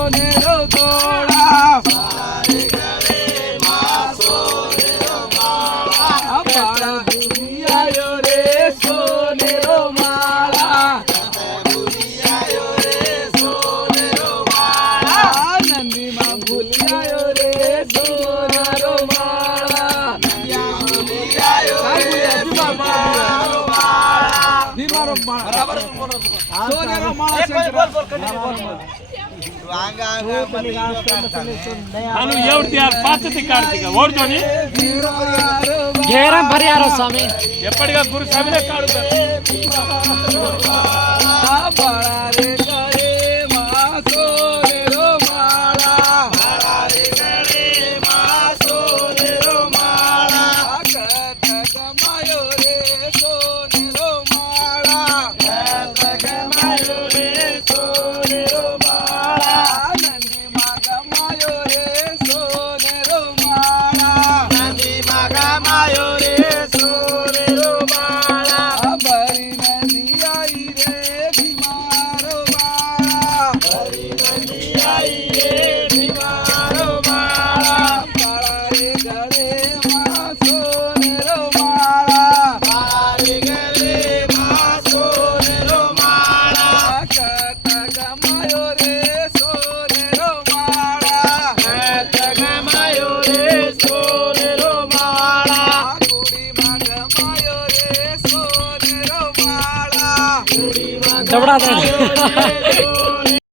સોનેરો તોળા બાળા ભૂલિયાયો રે સોનેરો માળા નંદીમાં ભૂલિયાયો રે સોનેરો માળા ધીમારો માળા સોનેરો માળા ನಾನು ಎವ್ದು ಯಾರು ಪಾತತಿ ಕಾಡ್ತೀಗ ಓಡ್ತೋನಿ ಘೇರ ಬರ್ಯಾರೋ ಸ್ವಾಮಿ ಎಪ್ಪಡಿಗ ಗುರು ಸವಿನೆ ಕಾಡುತ್ತಾರೆ दबड़ा